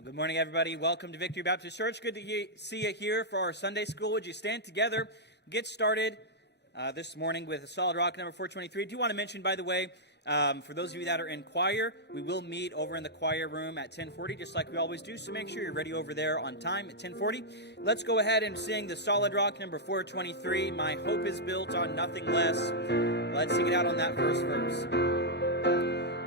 Well, good morning, everybody. Welcome to Victory Baptist Church. Good to see you here for our Sunday school. Would you stand together? Get started this morning with Solid Rock number 423. I do want to mention, by the way, for those of you that are in choir, we will meet over in the choir room at 10:40, just like we always do. So make sure you're ready over there on time at 10:40. Let's go ahead and sing the Solid Rock number 423. My hope is built on nothing less. Let's sing it out on that first verse.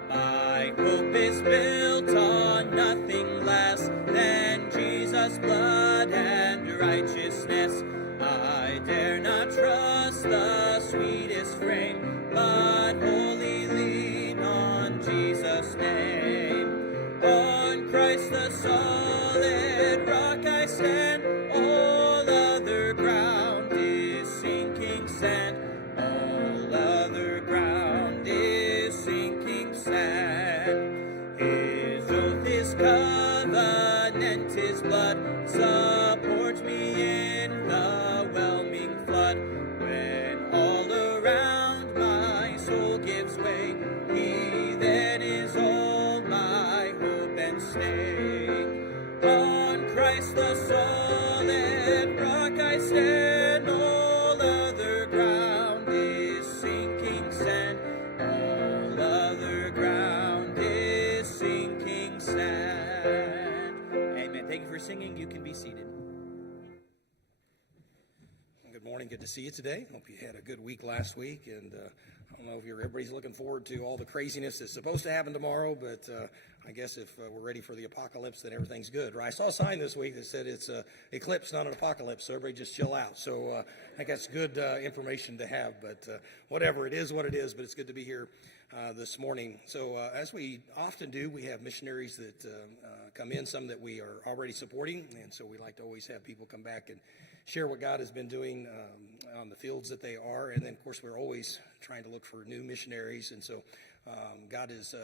My hope is built on nothing less than Jesus' blood and righteousness. I dare not trust the sweetest frame, but wholly lean on Jesus' name. On Christ the solid rock I stand, all other ground is sinking sand. All other ground is sinking sand. His oath, his covenant, his blood supports me in the whelming flood. When all around my soul gives way, he then is all my hope and stay. On Christ the solid rock I stand, all other ground is sinking sand. All other ground is sinking sand. Amen. Thank you for singing. You can be seated. Good morning. Good to see you today. Hope you had a good week last week, and I don't know if everybody's looking forward to all the craziness that's supposed to happen tomorrow, but I guess if we're ready for the apocalypse, then everything's good, right? I saw a sign this week that said it's eclipse, not an apocalypse, so everybody just chill out. So I think that's good information to have, but whatever, it is what it is, but it's good to be here this morning. So as we often do, we have missionaries that come in, some that we are already supporting, and so we like to always have people come back and share what God has been doing on the fields that they are. And then, of course, we're always trying to look for new missionaries. And so God's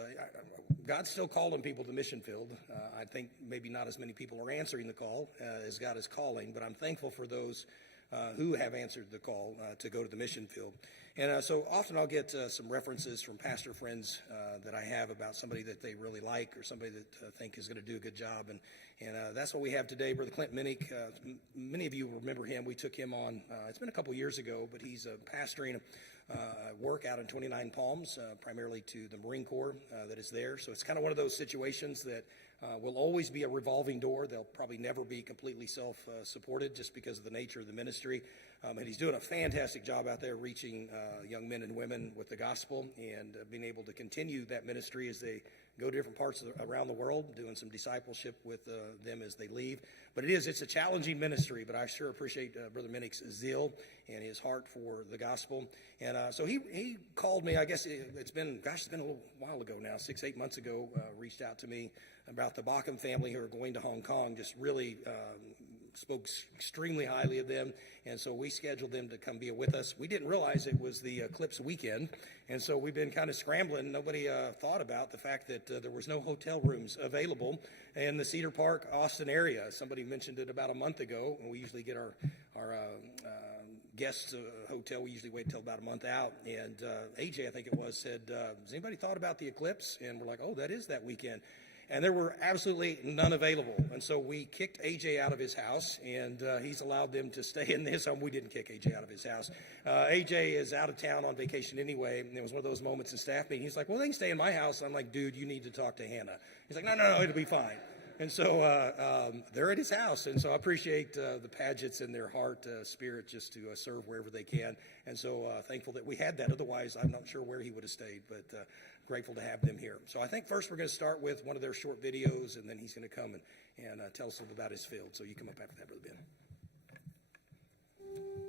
still calling people to mission field. I think maybe not as many people are answering the call as God is calling, but I'm thankful for those who have answered the call to go to the mission field. And so often I'll get some references from pastor friends that I have about somebody that they really like or somebody that think is going to do a good job. And that's what we have today. Brother Clint Minnick, many of you remember him. We took him on, it's been a couple years ago, but he's pastoring work out in 29 Palms, primarily to the Marine Corps that is there. So it's kind of one of those situations that will always be a revolving door. They'll probably never be completely self-supported just because of the nature of the ministry. And he's doing a fantastic job out there reaching young men and women with the gospel and being able to continue that ministry as they go to different parts around the world, doing some discipleship with them as they leave. But it's a challenging ministry, but I sure appreciate Brother Minnick's zeal and his heart for the gospel. And so he called me, I guess it's been a little while ago now, 6-8 months ago, reached out to me about the Baucum family who are going to Hong Kong, just really spoke extremely highly of them, and so we scheduled them to come be with us. We didn't realize it was the eclipse weekend, and so we've been kind of scrambling. Nobody thought about the fact that there was no hotel rooms available in the Cedar Park, Austin area. Somebody mentioned it about a month ago, and we usually get our guests hotel. We usually wait until about a month out, and AJ, I think it was, said, has anybody thought about the eclipse? And we're like, oh, that is that weekend. And there were absolutely none available. And so we kicked AJ out of his house, and he's allowed them to stay in his home. We didn't kick AJ out of his house. AJ is out of town on vacation anyway, and it was one of those moments in staff meeting. He's like, well, they can stay in my house. I'm like, dude, you need to talk to Hannah. He's like, no, it'll be fine. And so they're at his house, and so I appreciate the Pagets and their heart, spirit, just to serve wherever they can. And so thankful that we had that. Otherwise, I'm not sure where he would have stayed, but grateful to have them here. So I think first we're going to start with one of their short videos, and then he's going to come and tell us a little about his field. So you come up after that, Brother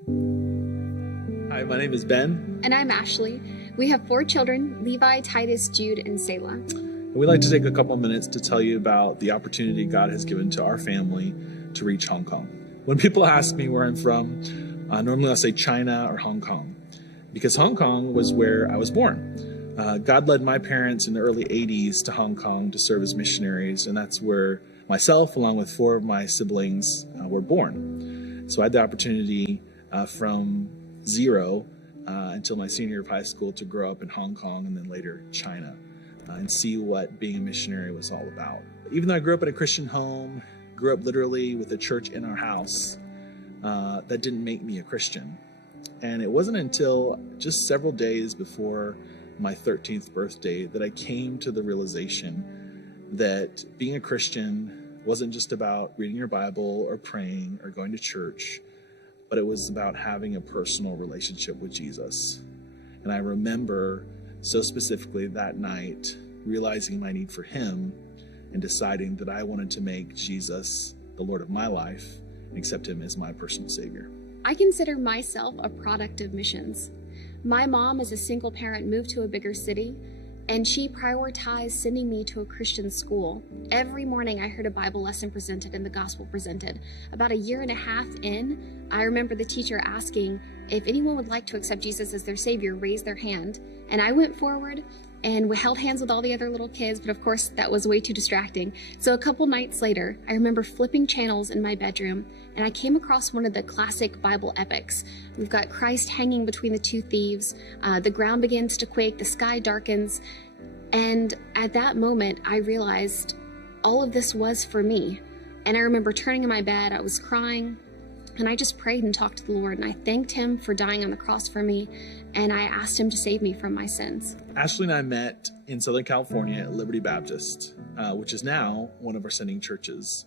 Ben. Hi, my name is Ben. And I'm Ashley. We have 4 children, Levi, Titus, Jude, and Selah. We'd like to take a couple minutes to tell you about the opportunity God has given to our family to reach Hong Kong. When people ask me where I'm from, normally I'll say China or Hong Kong, because Hong Kong was where I was born. God led my parents in the early 80s to Hong Kong to serve as missionaries, and that's where myself, along with 4 of my siblings, were born. So I had the opportunity from zero until my senior year of high school to grow up in Hong Kong and then later China and see what being a missionary was all about. Even though I grew up in a Christian home, grew up literally with a church in our house, that didn't make me a Christian. And it wasn't until just several days before my 13th birthday that I came to the realization that being a Christian wasn't just about reading your Bible or praying or going to church, but it was about having a personal relationship with Jesus. And I remember so specifically that night realizing my need for him and deciding that I wanted to make Jesus the Lord of my life and accept him as my personal Savior. I consider myself a product of missions. My mom, as a single parent, moved to a bigger city, and she prioritized sending me to a Christian school. Every morning I heard a Bible lesson presented and the gospel presented. About a year and a half in, I remember the teacher asking if anyone would like to accept Jesus as their Savior, raise their hand. And I went forward and we held hands with all the other little kids, but of course that was way too distracting. So a couple nights later, I remember flipping channels in my bedroom, and I came across one of the classic Bible epics. We've got Christ hanging between the two thieves, the ground begins to quake, the sky darkens, and at that moment I realized all of this was for me. And I remember turning in my bed, I was crying, and I just prayed and talked to the Lord, and I thanked him for dying on the cross for me, and I asked him to save me from my sins. Ashley and I met in Southern California at Liberty Baptist, which is now one of our sending churches.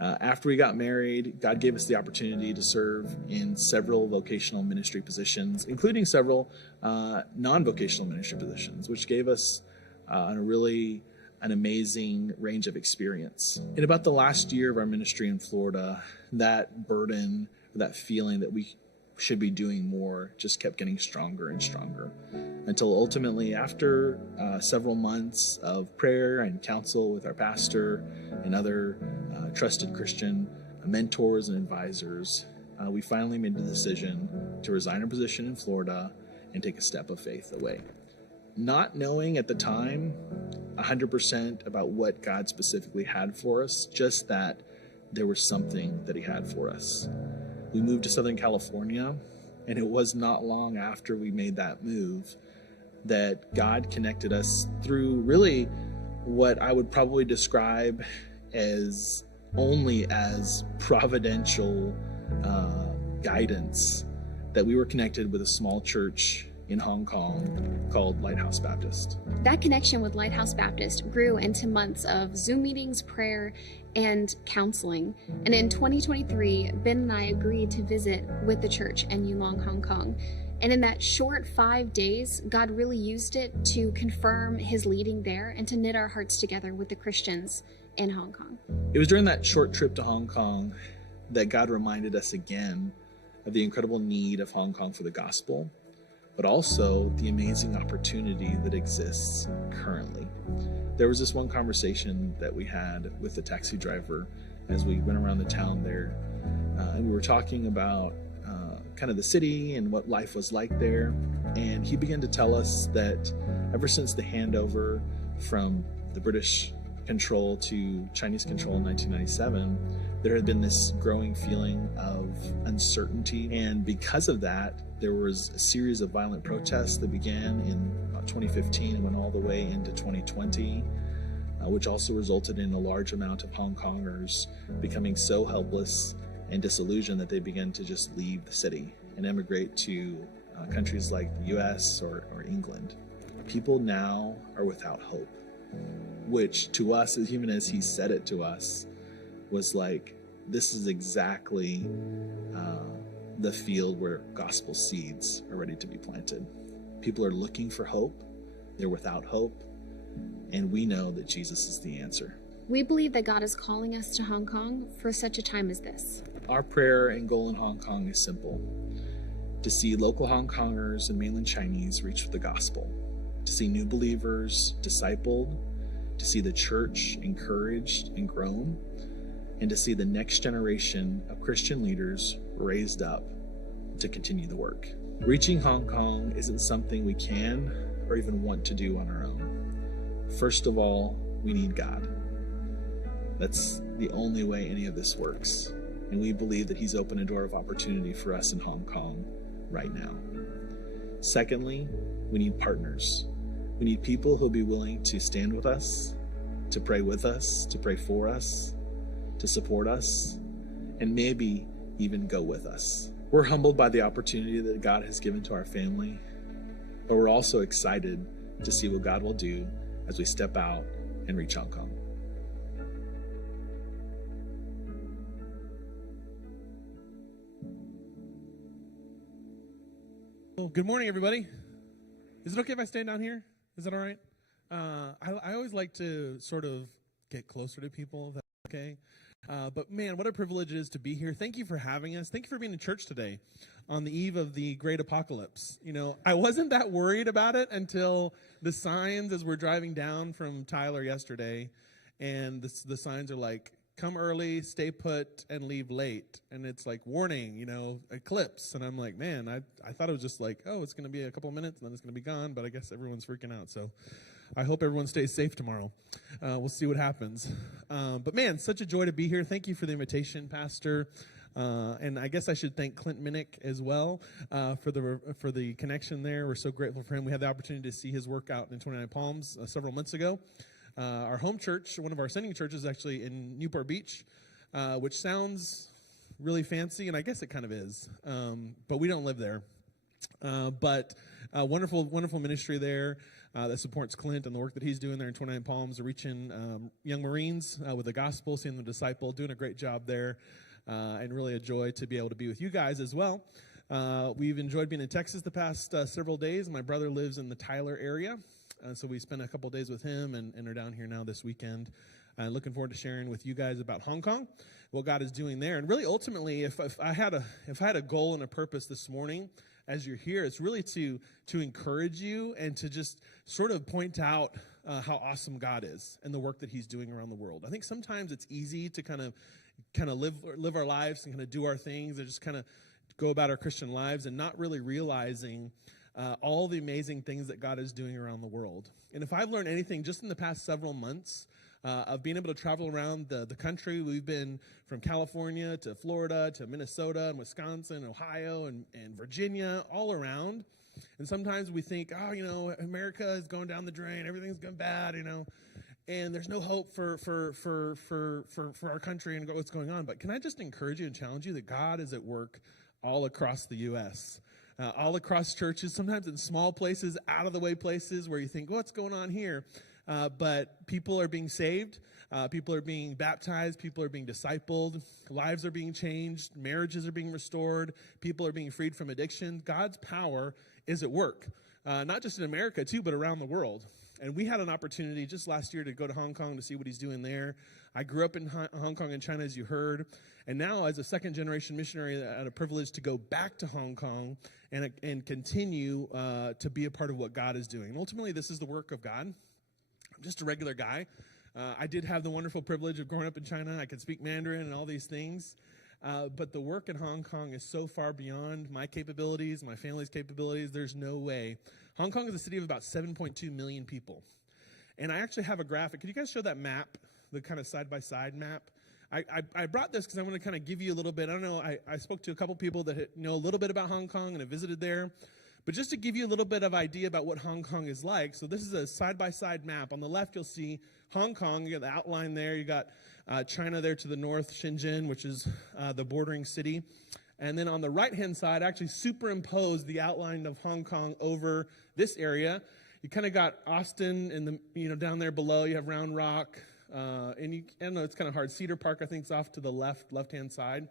After we got married, God gave us the opportunity to serve in several vocational ministry positions, including several non-vocational ministry positions, which gave us an amazing range of experience. In about the last year of our ministry in Florida, that burden, that feeling that we should be doing more just kept getting stronger and stronger, until ultimately, after several months of prayer and counsel with our pastor and other trusted Christian mentors and advisors, we finally made the decision to resign our position in Florida and take a step of faith away. Not knowing at the time 100% about what God specifically had for us, just that there was something that he had for us. We moved to Southern California, and it was not long after we made that move that God connected us through really what I would probably describe as only as providential guidance, that we were connected with a small church in Hong Kong called Lighthouse Baptist. That connection with Lighthouse Baptist grew into months of Zoom meetings, prayer, and counseling. And in 2023, Ben and I agreed to visit with the church in Yulong, Hong Kong. And in that short 5 days, God really used it to confirm his leading there and to knit our hearts together with the Christians in Hong Kong. It was during that short trip to Hong Kong that God reminded us again of the incredible need of Hong Kong for the gospel, but also the amazing opportunity that exists currently. There was this one conversation that we had with the taxi driver as we went around the town there, and we were talking about kind of the city and what life was like there. And he began to tell us that ever since the handover from the British control to Chinese control in 1997, there had been this growing feeling of uncertainty. And because of that, there was a series of violent protests that began in 2015 and went all the way into 2020, which also resulted in a large amount of Hong Kongers becoming so helpless and disillusioned that they began to just leave the city and emigrate to countries like the US or England. People now are without hope, which to us, as even as he said it to us, was like, this is exactly the field where gospel seeds are ready to be planted. People are looking for hope, they're without hope, and we know that Jesus is the answer. We believe that God is calling us to Hong Kong for such a time as this. Our prayer and goal in Hong Kong is simple: to see local Hong Kongers and mainland Chinese reach with the gospel, to see new believers discipled, to see the church encouraged and grown, and to see the next generation of Christian leaders raised up to continue the work. Reaching Hong Kong isn't something we can or even want to do on our own. First of all, we need God. That's the only way any of this works. And we believe that he's opened a door of opportunity for us in Hong Kong right now. Secondly, we need partners. We need people who'll be willing to stand with us, to pray with us, to pray for us, to support us, and maybe even go with us. We're humbled by the opportunity that God has given to our family, but we're also excited to see what God will do as we step out and reach Hong Kong. Well, good morning, everybody. Is it okay if I stand down here? Is that all right? I always like to sort of get closer to people, if that's okay. But man, what a privilege it is to be here. Thank you for having us. Thank you for being in church today on the eve of the great apocalypse. You know, I wasn't that worried about it until the signs as we're driving down from Tyler yesterday, and the signs are like, come early, stay put, and leave late. And it's like, warning, you know, eclipse. And I'm like, man, I thought it was just like, oh, it's going to be a couple of minutes, and then it's going to be gone. But I guess everyone's freaking out. So I hope everyone stays safe tomorrow. We'll see what happens. But man, such a joy to be here. Thank you for the invitation, Pastor. And I guess I should thank Clint Minnick as well for the connection there. We're so grateful for him. We had the opportunity to see his work out in 29 Palms several months ago. Our home church, one of our sending churches, is actually in Newport Beach, which sounds really fancy, and I guess it kind of is, but we don't live there. But wonderful ministry there that supports Clint and the work that he's doing there in 29 Palms, reaching young Marines with the gospel, seeing them disciple, doing a great job there, and really a joy to be able to be with you guys as well. We've enjoyed being in Texas the past several days. My brother lives in the Tyler area. So we spent a couple days with him and are down here now this weekend. Looking forward to sharing with you guys about Hong Kong, what God is doing there. And really, ultimately, if I had a goal and a purpose this morning as you're here, it's really to encourage you and to just sort of point out how awesome God is and the work that He's doing around the world. I think sometimes it's easy to kind of live our lives and kind of do our things and just kind of go about our Christian lives and not really realizing all the amazing things that God is doing around the world. And if I've learned anything just in the past several months of being able to travel around the country, we've been from California to Florida to Minnesota and Wisconsin, Ohio and Virginia, all around. And sometimes we think, oh, you know, America is going down the drain, everything's going bad, you know, and there's no hope for our country and what's going on. But can I just encourage you and challenge you that God is at work all across the U.S., all across churches, sometimes in small places, out of the way places where you think, what's going on here? But people are being saved. People are being baptized. People are being discipled. Lives are being changed. Marriages are being restored. People are being freed from addiction. God's power is at work, not just in America, too, but around the world. And we had an opportunity just last year to go to Hong Kong to see what He's doing there. I grew up in Hong Kong and China, as you heard. And now, as a second-generation missionary, I had a privilege to go back to Hong Kong and continue to be a part of what God is doing. And ultimately, this is the work of God. I'm just a regular guy. I did have the wonderful privilege of growing up in China. I could speak Mandarin and all these things. But the work in Hong Kong is so far beyond my capabilities, my family's capabilities. There's no way. Hong Kong is a city of about 7.2 million people. And I actually have a graphic. Can you guys show that map, the kind of side-by-side map? I brought this because I want to kind of give you a little bit. I don't know, I spoke to a couple people that know a little bit about Hong Kong and have visited there. But just to give you a little bit of idea about what Hong Kong is like, so this is a side-by-side map. On the left, you'll see Hong Kong. You got the outline there. You got China there to the north, Shenzhen, which is the bordering city. And then on the right-hand side, I actually superimposed the outline of Hong Kong over this area. You kind of got Austin in the down there below. You have Round Rock, and I don't know, it's kind of hard. Cedar Park, I think, is off to the left-hand side,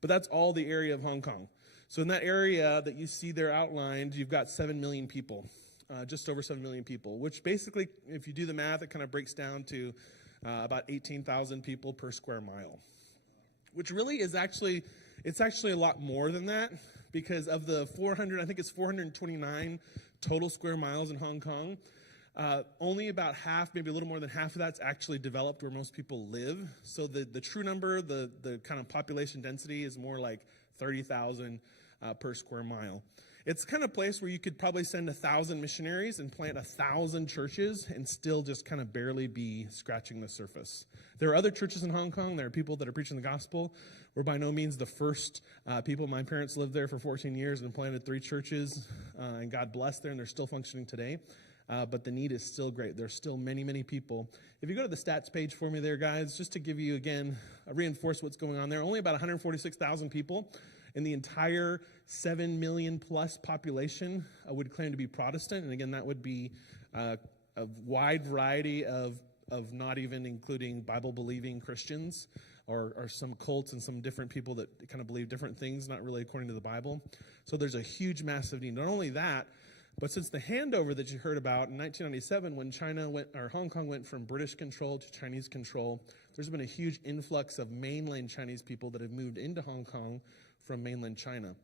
but that's all the area of Hong Kong. So in that area that you see there outlined, you've got 7 million people, just over 7 million people, which basically, if you do the math, it kind of breaks down to about 18,000 people per square mile, which really is actually a lot more than that, because of the 429 total square miles in Hong Kong, only about half, maybe a little more than half of that's actually developed where most people live. So the true number, the kind of population density is more like 30,000 per square mile. It's the kind of place where you could probably send 1,000 missionaries and plant 1,000 churches and still just kind of barely be scratching the surface. There are other churches in Hong Kong. There are people that are preaching the gospel. We're by no means the first people. My parents lived there for 14 years and planted 3 churches, and God bless there, and they're still functioning today. but the need is still great. There's still many, many people. If you go to the stats page for me there, guys, just to give you, again, reinforce what's going on there, only about 146,000 people in the entire 7 million plus population would claim to be Protestant. And again, that would be a wide variety of not even including Bible-believing Christians or some cults and some different people that kind of believe different things, not really according to the Bible. So there's a huge, massive need. Not only that, but since the handover that you heard about in 1997, when Hong Kong went from British control to Chinese control, there's been a huge influx of mainland Chinese people that have moved into Hong Kong from mainland China.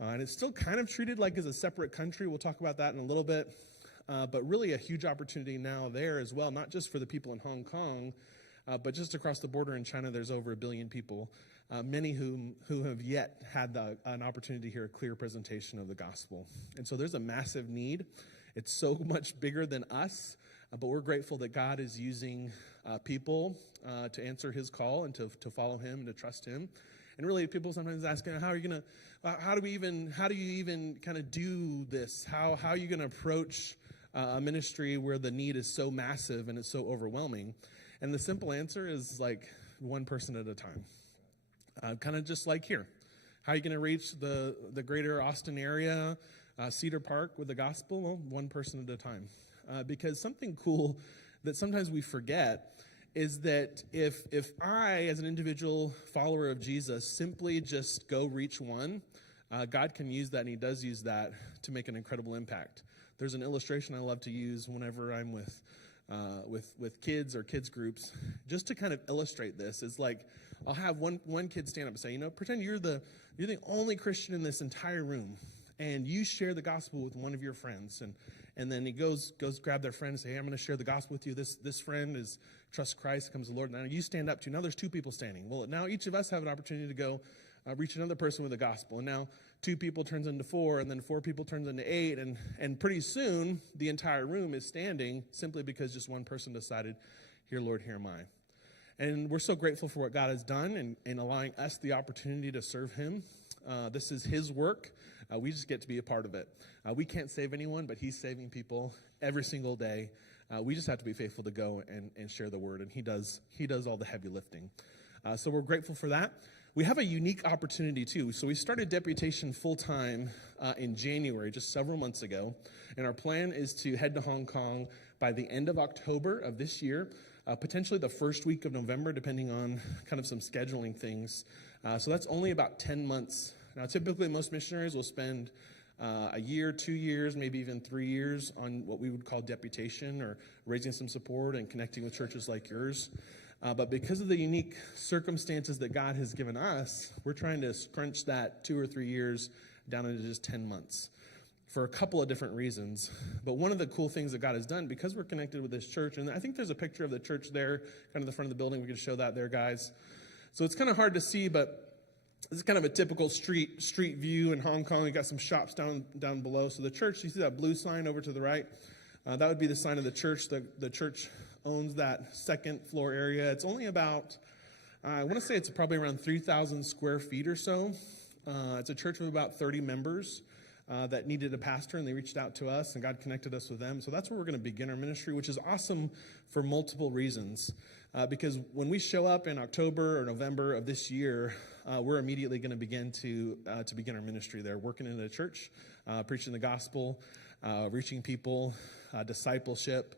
And it's still kind of treated like as a separate country. We'll talk about that in a little bit. But really a huge opportunity now there as well, not just for the people in Hong Kong, but just across the border in China, there's over 1 billion people, many who have yet had an opportunity to hear a clear presentation of the gospel. And so there's a massive need. It's so much bigger than us, but we're grateful that God is using people to answer his call and to follow him and to trust him. And really, people sometimes ask, how do you even kind of do this? How are you going to approach a ministry where the need is so massive and it's so overwhelming? And the simple answer is like one person at a time. Kind of just like here. How are you going to reach the greater Austin area, Cedar Park with the gospel? Well, one person at a time. Because something cool that sometimes we forget is that if I, as an individual follower of Jesus, simply just go reach one, God can use that, and he does use that to make an incredible impact. There's an illustration I love to use whenever I'm with kids or kids groups, just to kind of illustrate this. Is like I'll have one kid stand up and say, pretend you're the only Christian in this entire room, and you share the gospel with one of your friends, and then he goes grab their friend and say, hey, I'm going to share the gospel with you. This friend trusts Christ, comes to the Lord. Now you stand up to. Now there's 2 people standing. Well, now each of us have an opportunity to go reach another person with the gospel. And now 2 people turns into 4, and then 4 people turns into 8. And pretty soon, the entire room is standing simply because just one person decided, here, Lord, here am I. And we're so grateful for what God has done in allowing us the opportunity to serve him. This is his work. We just get to be a part of it. We can't save anyone, but he's saving people every single day. We just have to be faithful to go and share the word, and he does all the heavy lifting. So we're grateful for that. We have a unique opportunity, too. So we started Deputation full-time in January, just several months ago, and our plan is to head to Hong Kong by the end of October of this year, potentially the first week of November, depending on kind of some scheduling things. So that's only about 10 months. Now, typically, most missionaries will spend a year, 2 years, maybe even 3 years on what we would call deputation or raising some support and connecting with churches like yours. But because of the unique circumstances that God has given us, we're trying to crunch that 2 or 3 years down into just 10 months for a couple of different reasons. But one of the cool things that God has done, because we're connected with this church, and I think there's a picture of the church there, kind of the front of the building. We can show that there, guys. So it's kind of hard to see, but this is kind of a typical street view in Hong Kong. We got some shops down below. So the church, you see that blue sign over to the right? That would be the sign of the church. The church owns that second floor area. It's only about, I want to say it's probably around 3,000 square feet or so. It's a church of about 30 members that needed a pastor, and they reached out to us, and God connected us with them. So that's where we're going to begin our ministry, which is awesome for multiple reasons. Because when we show up in October or November of this year, we're immediately going to begin to begin our ministry there, working in a church, preaching the gospel, reaching people, discipleship,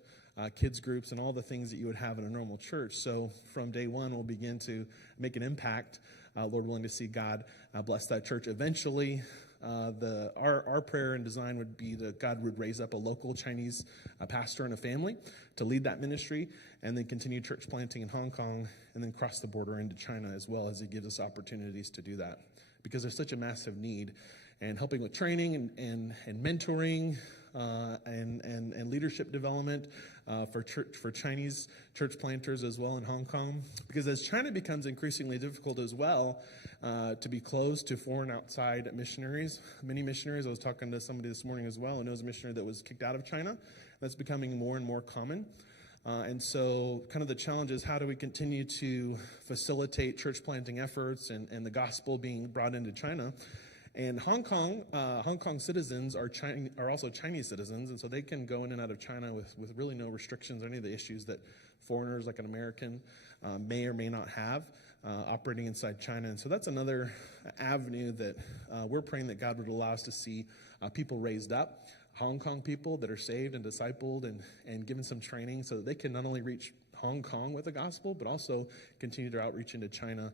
kids groups, and all the things that you would have in a normal church. So from day one, we'll begin to make an impact, Lord willing, to see God bless that church. Eventually, our prayer and design would be that God would raise up a local Chinese pastor and a family to lead that ministry, and then continue church planting in Hong Kong, and then cross the border into China as well, as he gives us opportunities to do that, because there's such a massive need. And helping with training and mentoring and leadership development for Chinese church planters as well in Hong Kong. Because as China becomes increasingly difficult as well to be closed to foreign outside missionaries, many missionaries, I was talking to somebody this morning as well, who knows a missionary that was kicked out of China. That's becoming more and more common. And so kind of the challenge is, how do we continue to facilitate church planting efforts and the gospel being brought into China? And Hong Kong citizens are also Chinese citizens, and so they can go in and out of China with really no restrictions or any of the issues that foreigners like an American may or may not have operating inside China. And so that's another avenue that we're praying that God would allow us to see people raised up, Hong Kong people that are saved and discipled and given some training so that they can not only reach Hong Kong with the gospel, but also continue their outreach into China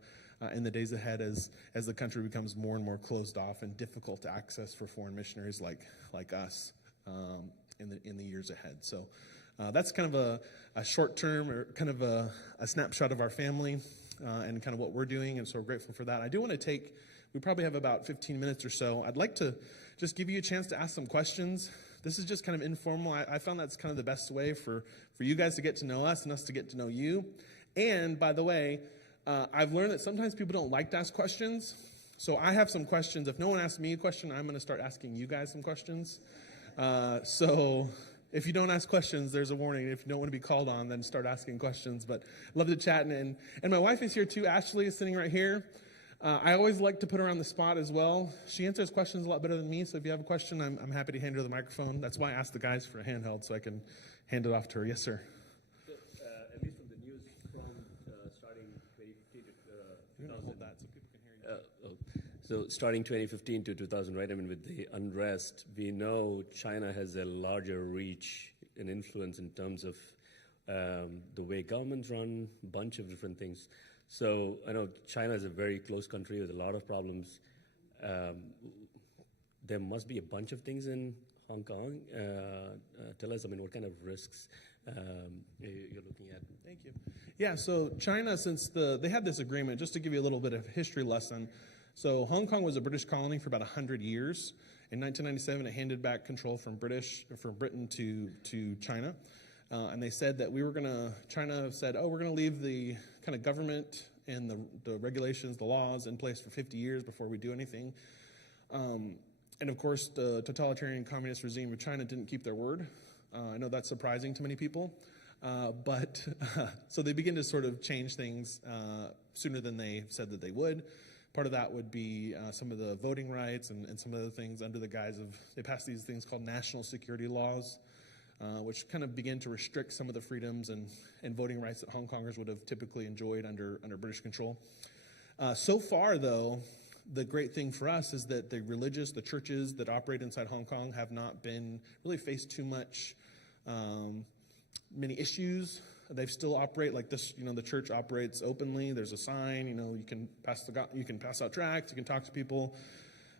in the days ahead as the country becomes more and more closed off and difficult to access for foreign missionaries like us in the years ahead. So that's kind of a short term or kind of a snapshot of our family and kind of what we're doing, and so we're grateful for that. I do want to we probably have about 15 minutes or so. I'd like to just give you a chance to ask some questions. This is just kind of informal. I found that's kind of the best way for you guys to get to know us and us to get to know you. And by the way, I've learned that sometimes people don't like to ask questions. So I have some questions. If no one asks me a question, I'm going to start asking you guys some questions. So if you don't ask questions, there's a warning. If you don't want to be called on, then start asking questions. But I love to chat. And my wife is here too. Ashley is sitting right here. I always like to put her on the spot as well. She answers questions a lot better than me. So if you have a question, I'm happy to hand her the microphone. That's why I asked the guys for a handheld so I can hand it off to her. Yes, sir. So, at least from the news from starting 2015 to 2000. Hold that so people can hear you. So starting 2015 to 2000, right? I mean, with the unrest, we know China has a larger reach and influence in terms of the way governments run, a bunch of different things. So I know China is a very close country with a lot of problems. There must be a bunch of things in Hong Kong. Tell us, I mean, what kind of risks you're looking at? Thank you. Yeah, so China, since they had this agreement, just to give you a little bit of history lesson. So Hong Kong was a British colony for about 100 years. In 1997, it handed back control from Britain to China. And they said that China said, we're going to leave the kind of government and the regulations, the laws in place for 50 years before we do anything. And of course, the totalitarian communist regime of China didn't keep their word. I know that's surprising to many people. But so they begin to sort of change things sooner than they said that they would. Part of that would be some of the voting rights and some other things under the guise of, they passed these things called national security laws, which kind of began to restrict some of the freedoms and voting rights that Hong Kongers would have typically enjoyed under British control. So far, though, the great thing for us is that the churches that operate inside Hong Kong have not been really faced too much, many issues. They still operate like this. The church operates openly. There's a sign. You can pass out tracts. You can talk to people,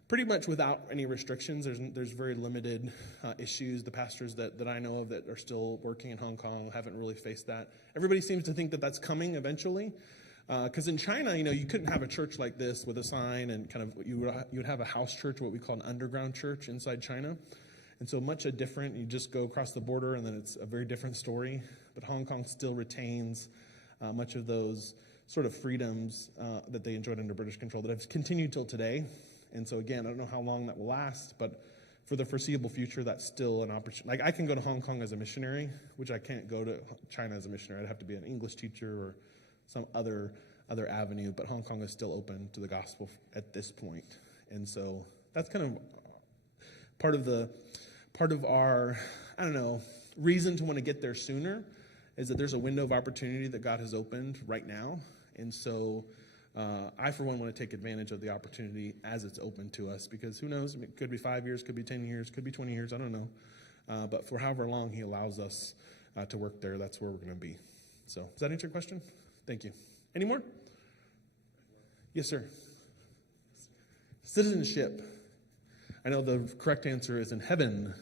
pretty much without any restrictions. There's very limited issues. The pastors that I know of that are still working in Hong Kong haven't really faced that. Everybody seems to think that that's coming eventually. Because in China, you couldn't have a church like this with a sign and kind of you would have a house church, what we call an underground church inside China. And so much different. You just go across the border and then it's a very different story. But Hong Kong still retains much of those sort of freedoms that they enjoyed under British control that have continued till today. And so again, I don't know how long that will last, but for the foreseeable future, that's still an opportunity. Like I can go to Hong Kong as a missionary, which I can't go to China as a missionary. I'd have to be an English teacher or some other avenue, but Hong Kong is still open to the gospel at this point. And so that's kind of part of our, reason to want to get there sooner is that there's a window of opportunity that God has opened right now. And so I, for one, want to take advantage of the opportunity as it's open to us, because who knows, it could be 5 years, could be 10 years, could be 20 years, I don't know. But for however long he allows us to work there, that's where we're going to be. So does that answer your question? Thank you. Any more? Yes, sir. Citizenship. I know the correct answer is in heaven.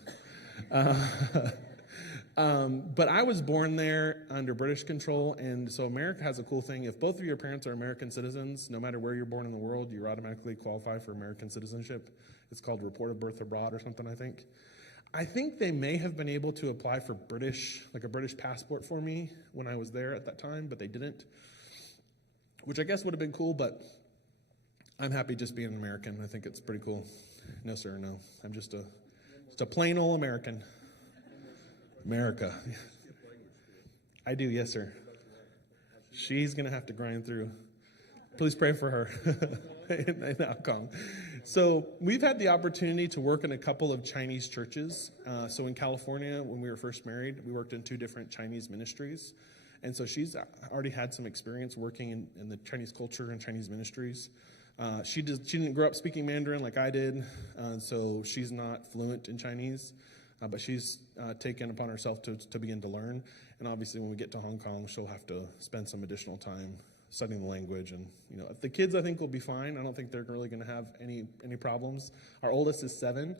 But I was born there under British control, and so America has a cool thing. If both of your parents are American citizens, no matter where you're born in the world, you automatically qualify for American citizenship. It's called report of birth abroad or something, I think. I think they may have been able to apply for a British passport for me when I was there at that time, but they didn't, which I guess would have been cool, but I'm happy just being an American. I think it's pretty cool. No, sir, no. I'm just a plain old American. America. I do, yes, sir. She's going to have to grind through. Please pray for her in Hong Kong. So we've had the opportunity to work in a couple of Chinese churches. So in California, when we were first married, we worked in 2 different Chinese ministries. And so she's already had some experience working in the Chinese culture and Chinese ministries. She didn't grow up speaking Mandarin like I did, so she's not fluent in Chinese, but she's taken upon herself to begin to learn. And obviously when we get to Hong Kong, she'll have to spend some additional time studying the language. And the kids, I think, will be fine. I don't think they're really going to have any problems. Our oldest is 7.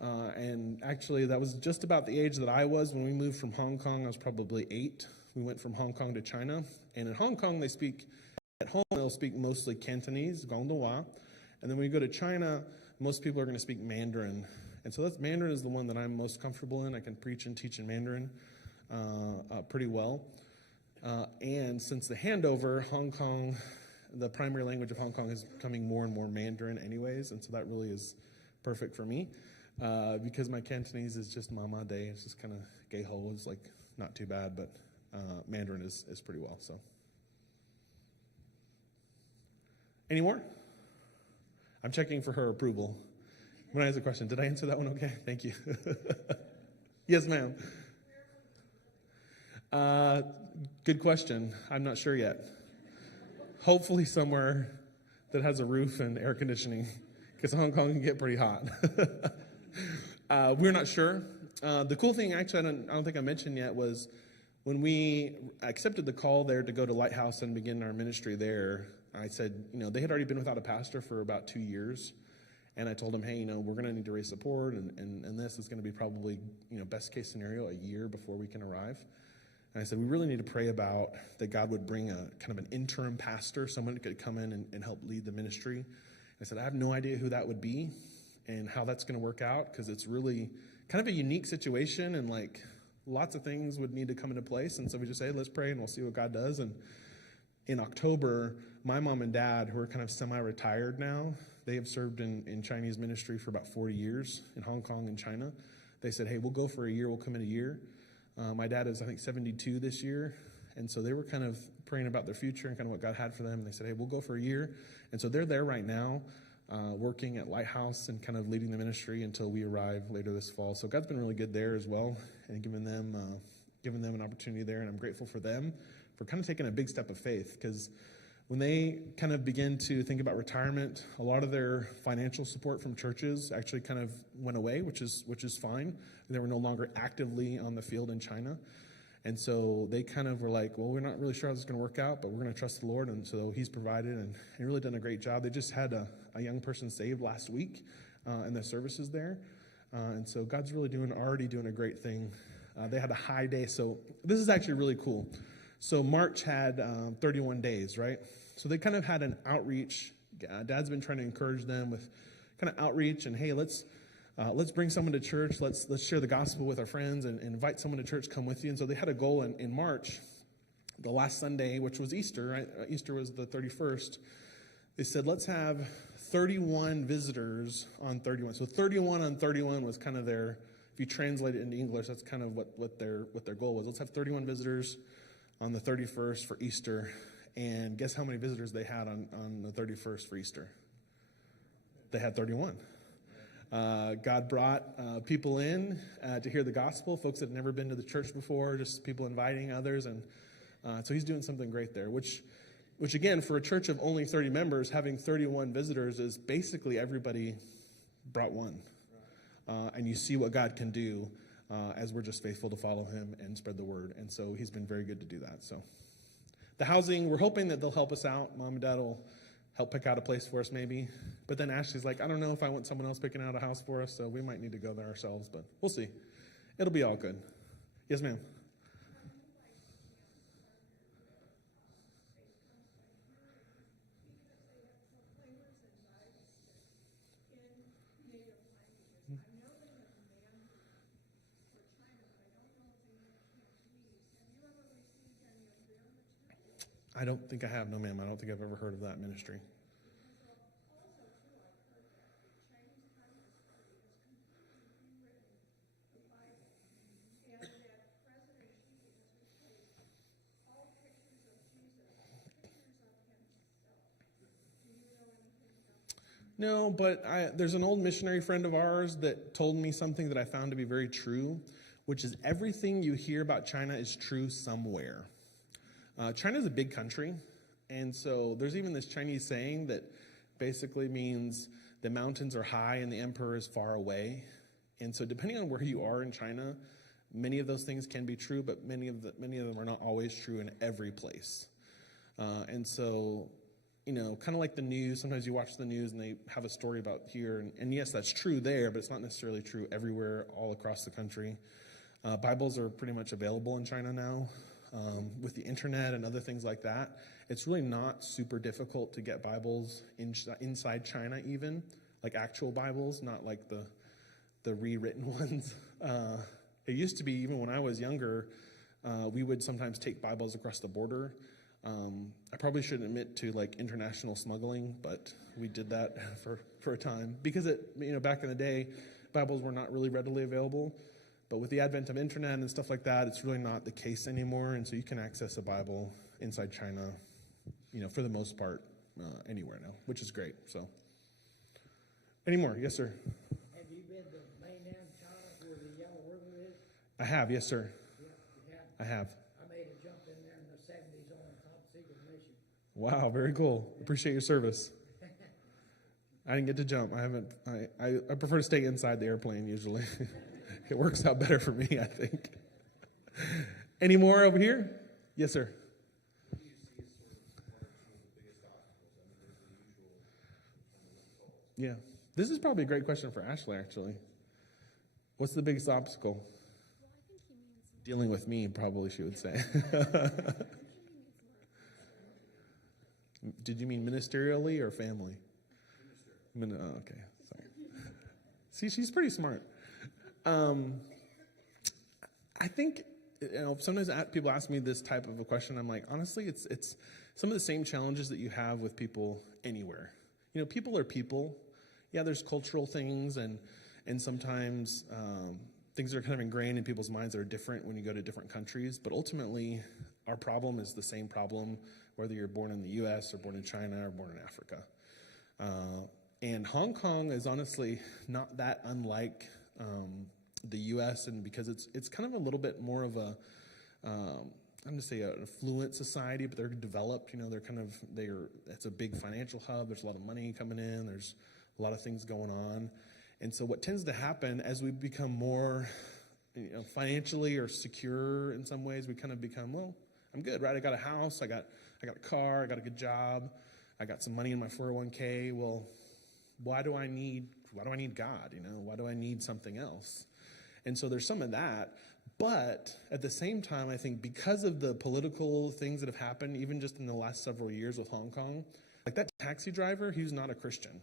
And actually, that was just about the age that I was when we moved from Hong Kong. I was probably 8. We went from Hong Kong to China. And in Hong Kong, at home, they'll speak mostly Cantonese, Gongdonghua. And then when you go to China, most people are going to speak Mandarin. And so Mandarin is the one that I'm most comfortable in. I can preach and teach in Mandarin pretty well. And since the handover, Hong Kong, the primary language of Hong Kong is becoming more and more Mandarin anyways. And so that really is perfect for me. Because my Cantonese is just Mama Day. It's just kind of gay ho. It's like not too bad, but Mandarin is pretty well. So, any more? I'm checking for her approval. When I ask a question, did I answer that one okay? Thank you. Yes, ma'am. Good question. I'm not sure yet. Hopefully somewhere that has a roof and air conditioning, because Hong Kong can get pretty hot. We're not sure. The cool thing, actually, I don't think I mentioned yet, was when we accepted the call there to go to Lighthouse and begin our ministry there, I said, they had already been without a pastor for about 2 years. And I told them, hey, we're going to need to raise support, and this is going to be probably, best case scenario, a year before we can arrive. And I said, we really need to pray about that God would bring a kind of an interim pastor, someone that could come in and help lead the ministry. And I said, I have no idea who that would be and how that's going to work out, because it's really kind of a unique situation, and like lots of things would need to come into place. And so we just say, let's pray and we'll see what God does. And in October, my mom and dad, who are kind of semi-retired now, they have served in Chinese ministry for about 40 years in Hong Kong and China. They said, hey, we'll go for a year, we'll come in a year. My dad is, I think, 72 this year. And so they were kind of praying about their future and kind of what God had for them. And they said, hey, we'll go for a year. And so they're there right now, working at Lighthouse and kind of leading the ministry until we arrive later this fall. So God's been really good there as well, and giving them an opportunity there. And I'm grateful for them for kind of taking a big step of faith, because when they kind of begin to think about retirement, a lot of their financial support from churches actually kind of went away, which is fine. They were no longer actively on the field in China. And so they kind of were like, well, we're not really sure how this is going to work out, but we're going to trust the Lord. And so he's provided, and he really done a great job. They just had a young person saved last week in their services there. And so God's really already doing a great thing. They had a high day. So this is actually really cool. So March had 31 days, right? So they kind of had an outreach. Dad's been trying to encourage them with kind of outreach and, hey, let's bring someone to church. Let's share the gospel with our friends and invite someone to church, come with you. And so they had a goal in March, the last Sunday, which was Easter, right? Easter was the 31st. They said, let's have 31 visitors on 31. So 31 on 31 was kind of their, if you translate it into English, that's kind of what their goal was. Let's have 31 visitors on the 31st for Easter. And guess how many visitors they had on the 31st for Easter? They had 31. God brought people in to hear the gospel, folks that had never been to the church before, just people inviting others. And so he's doing something great there, which again, for a church of only 30 members, having 31 visitors is basically everybody brought one. And you see what God can do as we're just faithful to follow him and spread the word. And so he's been very good to do that. So the housing, we're hoping that they'll help us out. Mom and Dad will help pick out a place for us maybe. But then Ashley's like, I don't know if I want someone else picking out a house for us, so we might need to go there ourselves, but we'll see. It'll be all good. Yes, ma'am. I don't think I have, no ma'am. I don't think I've ever heard of that ministry. No, but there's an old missionary friend of ours that told me something that I found to be very true, which is everything you hear about China is true somewhere. China's a big country, and so there's even this Chinese saying that basically means the mountains are high and the emperor is far away. And so depending on where you are in China, many of those things can be true, but many of them are not always true in every place. And so, kind of like the news, sometimes you watch the news and they have a story about here, and yes, that's true there, but it's not necessarily true everywhere all across the country. Bibles are pretty much available in China now. With the internet and other things like that, it's really not super difficult to get Bibles inside China even, like actual Bibles, not like the rewritten ones. It used to be, even when I was younger, we would sometimes take Bibles across the border. I probably shouldn't admit to like international smuggling, but we did that for a time because back in the day, Bibles were not really readily available. But with the advent of internet and stuff like that, it's really not the case anymore. And so you can access a Bible inside China, for the most part, anywhere now, which is great. So, any more? Yes, sir. Have you been to mainland China where the Yellow River is? I have, yes, sir. Yeah, you have? I have. I made a jump in there in the 70s on top secret mission. Wow, very cool. Appreciate your service. I didn't get to jump. I haven't. I prefer to stay inside the airplane usually. It works out better for me, I think. Any more over here? Yes, sir. Yeah. This is probably a great question for Ashley, actually. What's the biggest obstacle? Dealing with me, probably she would say. Did you mean ministerially or family? Okay, sorry. See, she's pretty smart. I think, sometimes people ask me this type of a question. I'm like, honestly, it's some of the same challenges that you have with people anywhere. People are people. Yeah, there's cultural things and sometimes things that are kind of ingrained in people's minds that are different when you go to different countries. But ultimately, our problem is the same problem, whether you're born in the U.S. or born in China or born in Africa. And Hong Kong is honestly not that unlike the U.S. and because it's kind of a little bit more of a I'm going to say an affluent society, but they're developed. It's a big financial hub. There's a lot of money coming in. There's a lot of things going on, and so what tends to happen as we become more financially or secure in some ways, we kind of become, well, I'm good, right? I got a house, I got a car, I got a good job, I got some money in my 401k. Well, why do I need God? Why do I need something else? And so there's some of that. But at the same time, I think because of the political things that have happened, even just in the last several years with Hong Kong, like that taxi driver, he's not a Christian.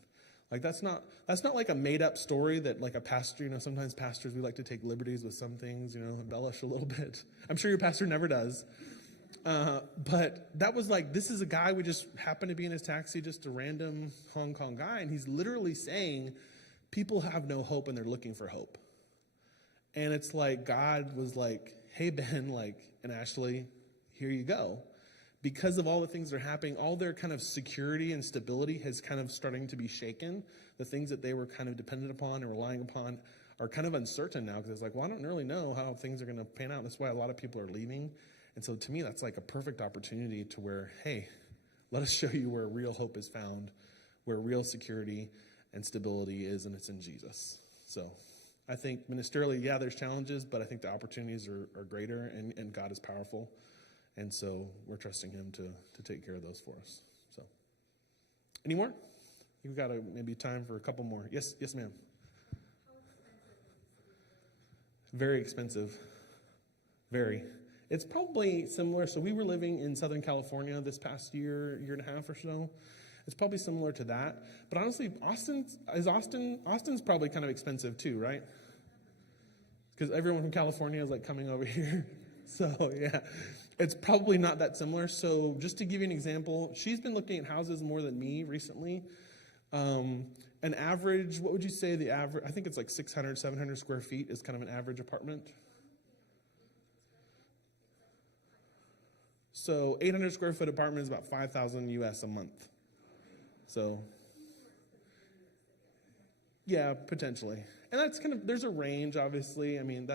Like that's not like a made up story that like a pastor, sometimes pastors, we like to take liberties with some things, embellish a little bit. I'm sure your pastor never does. But that was like, this is a guy, we just happened to be in his taxi, just a random Hong Kong guy. And he's literally saying people have no hope and they're looking for hope. And it's like God was like, hey, Ben, and Ashley, here you go. Because of all the things that are happening, all their kind of security and stability has kind of starting to be shaken. The things that they were kind of dependent upon and relying upon are kind of uncertain now because it's like, well, I don't really know how things are going to pan out. That's why a lot of people are leaving. And so to me, that's like a perfect opportunity to where, hey, let us show you where real hope is found, where real security and stability is, and it's in Jesus. So I think ministerially, yeah, there's challenges, but I think the opportunities are greater, and God is powerful. And so we're trusting him to take care of those for us. So any more? You've got maybe time for a couple more. Yes, ma'am. Very expensive. Very. It's probably similar. So we were living in Southern California this past year and a half or so. It's probably similar to that. But honestly, Austin's probably kind of expensive too, right? Because everyone from California is like coming over here. So yeah, it's probably not that similar. So just to give you an example, she's been looking at houses more than me recently. An average, what would you say the average, I think it's like 600, 700 square feet is kind of an average apartment. So 800 square foot apartment is about $5,000 US a month. So Yeah, potentially. And that's there's a range, obviously. I mean,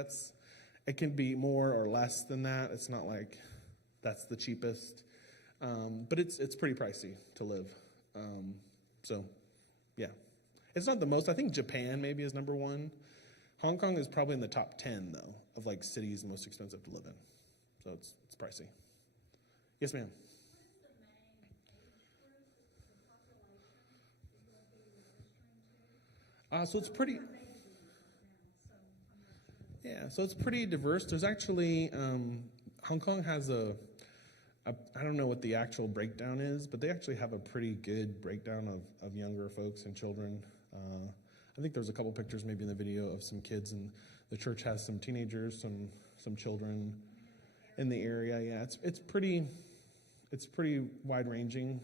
it can be more or less than that. It's not like that's the cheapest. But it's pretty pricey to live. So, yeah. It's not the most. I think Japan maybe is number one. Hong Kong is probably in the top 10, though, of like cities most expensive to live in. So it's pricey. Yes, ma'am. So it's pretty. Yeah, so it's pretty diverse. There's actually Hong Kong has I don't know what the actual breakdown is, but they actually have a pretty good breakdown of younger folks and children. I think there's a couple pictures maybe in the video of some kids, and the church has some teenagers, some children in the area. Yeah, it's pretty wide ranging.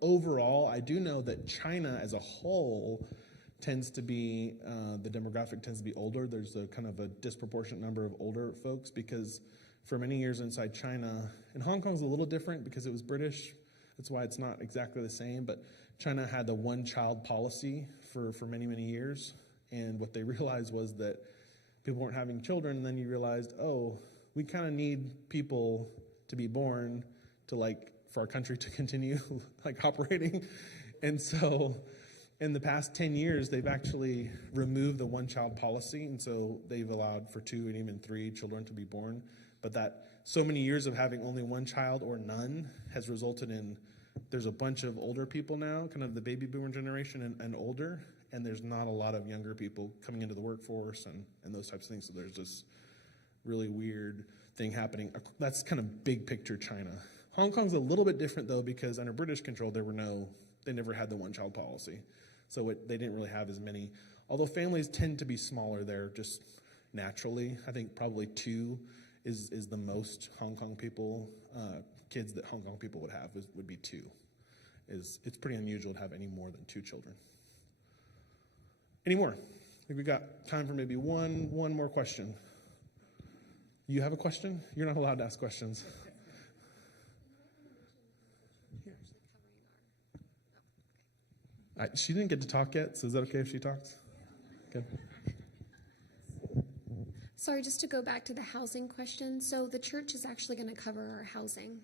Overall, I do know that China as a whole tends to be the demographic tends to be older. There's a kind of a disproportionate number of older folks because for many years inside China, and Hong Kong's a little different because it was British. That's why it's not exactly the same, but China had the one-child policy for many, many years, and what they realized was that people weren't having children, and then you realized, oh, we kind of need people to be born to for our country to continue operating. And so in the past 10 years, they've actually removed the one-child policy, and so they've allowed for 2 and even 3 children to be born. But that so many years of having only one child or none has resulted in there's a bunch of older people now, kind of the baby boomer generation and older, and there's not a lot of younger people coming into the workforce and those types of things. So there's this really weird thing happening. That's kind of big picture China. Hong Kong's a little bit different, though, because under British control, they never had the one-child policy. So they didn't really have as many. Although families tend to be smaller there just naturally. I think probably 2 is the most Hong Kong people, kids that Hong Kong people would have would be 2. It's pretty unusual to have any more than 2 children. Any more? I think we got time for maybe one more question. You have a question? You're not allowed to ask questions. She didn't get to talk yet, so is that okay if she talks? Okay. Sorry, just to go back to the housing question. So the church is actually going to cover our housing,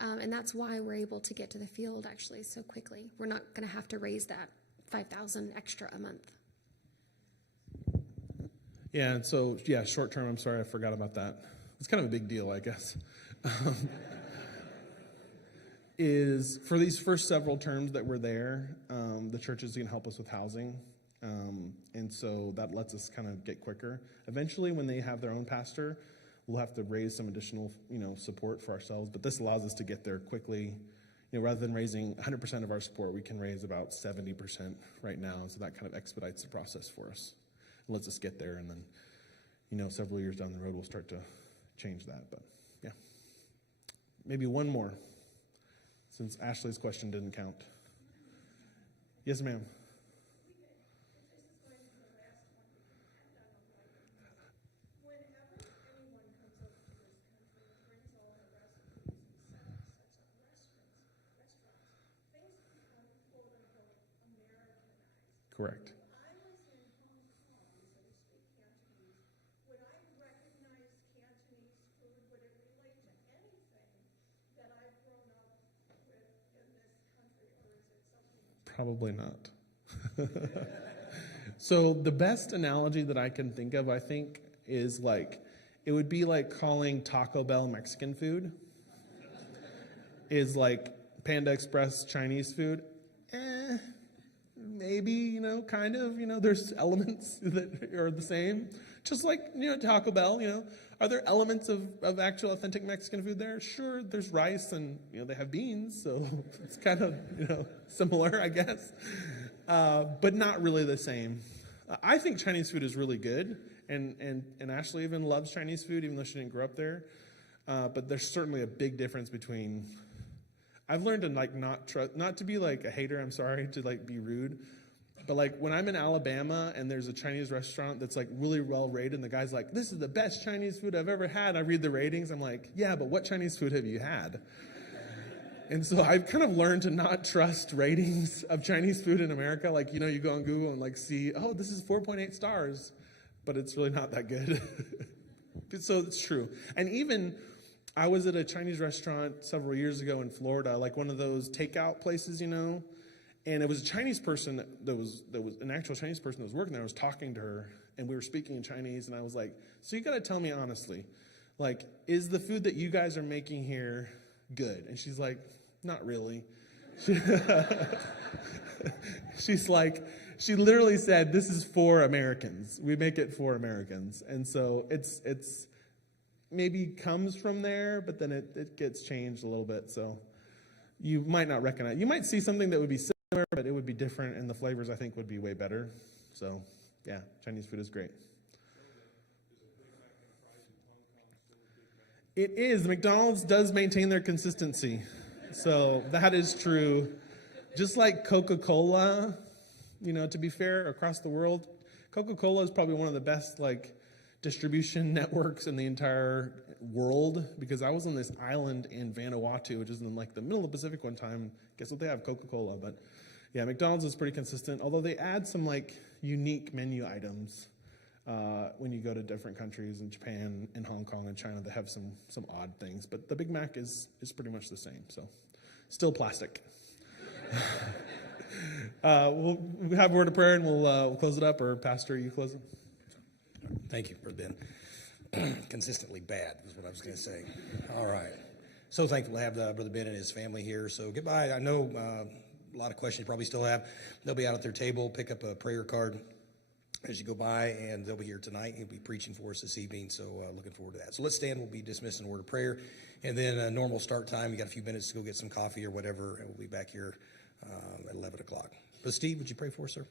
and that's why we're able to get to the field actually so quickly. We're not going to have to raise that $5,000 extra a month. Yeah, and so, short term, I'm sorry, I forgot about that. It's kind of a big deal, I guess. Is for these first several terms that we're there, the church is going to help us with housing. And so that lets us kind of get quicker. Eventually, when they have their own pastor, we'll have to raise some additional, support for ourselves. But this allows us to get there quickly. Rather than raising 100% of our support, we can raise about 70% right now. So that kind of expedites the process for us. It lets us get there, and then, several years down the road, we'll start to change that. But yeah, maybe one more, since Ashley's question didn't count. Yes, ma'am. Correct. I was in Hong Kong, so to speak, Cantonese. Would I recognize Cantonese food? Would it relate to anything that I've grown up with in this country, or is it something? Probably not. So the best analogy that I can think of, I think, is it would be like calling Taco Bell Mexican food. Is like Panda Express Chinese food. Maybe, kind of, there's elements that are the same. Just like, Taco Bell, are there elements of actual authentic Mexican food there? Sure, there's rice and, they have beans, so it's kind of, similar, I guess. But not really the same. I think Chinese food is really good, and Ashley even loves Chinese food, even though she didn't grow up there. But there's certainly a big difference between... I've learned to not to be a hater, I'm sorry, to be rude. But when I'm in Alabama and there's a Chinese restaurant that's really well rated and the guy's like, this is the best Chinese food I've ever had. I read the ratings. I'm like, yeah, but what Chinese food have you had? And so I've kind of learned to not trust ratings of Chinese food in America. Like, you go on Google and like see, oh, this is 4.8 stars, but it's really not that good. So it's true. And even I was at a Chinese restaurant several years ago in Florida, like one of those takeout places, and it was a Chinese person that was an actual Chinese person that was working there. I was talking to her, and we were speaking in Chinese, and I was like, so you got to tell me honestly, like, is the food that you guys are making here good? And she's like, not really. She's like, she literally said, this is for Americans. We make it for Americans. And so it's maybe comes from there, but then it gets changed a little bit. So you might not recognize. You might see something that would be similar, but it would be different, and the flavors, I think, would be way better. So, yeah, Chinese food is great. It is. McDonald's does maintain their consistency. So that is true. Just like Coca-Cola, to be fair, across the world, Coca-Cola is probably one of the best, distribution networks in the entire world, because I was on this island in Vanuatu, which is in the middle of the Pacific one time. Guess what, they have Coca-Cola. But yeah, McDonald's is pretty consistent, although they add some unique menu items when you go to different countries in Japan and Hong Kong and China. They have some odd things, but the Big Mac is pretty much the same. So still plastic. We'll have a word of prayer and we'll close it up, or Pastor, you close it? Thank you, Brother Ben. Consistently bad is what I was going to say. All right. So thankful to have Brother Ben and his family here. So goodbye. I know a lot of questions you probably still have. They'll be out at their table. Pick up a prayer card as you go by, and they'll be here tonight. He'll be preaching for us this evening, so looking forward to that. So let's stand. We'll be dismissed in a word of prayer, and then a normal start time. You got a few minutes to go get some coffee or whatever, and we'll be back here at 11 o'clock. But Steve, would you pray for us, sir?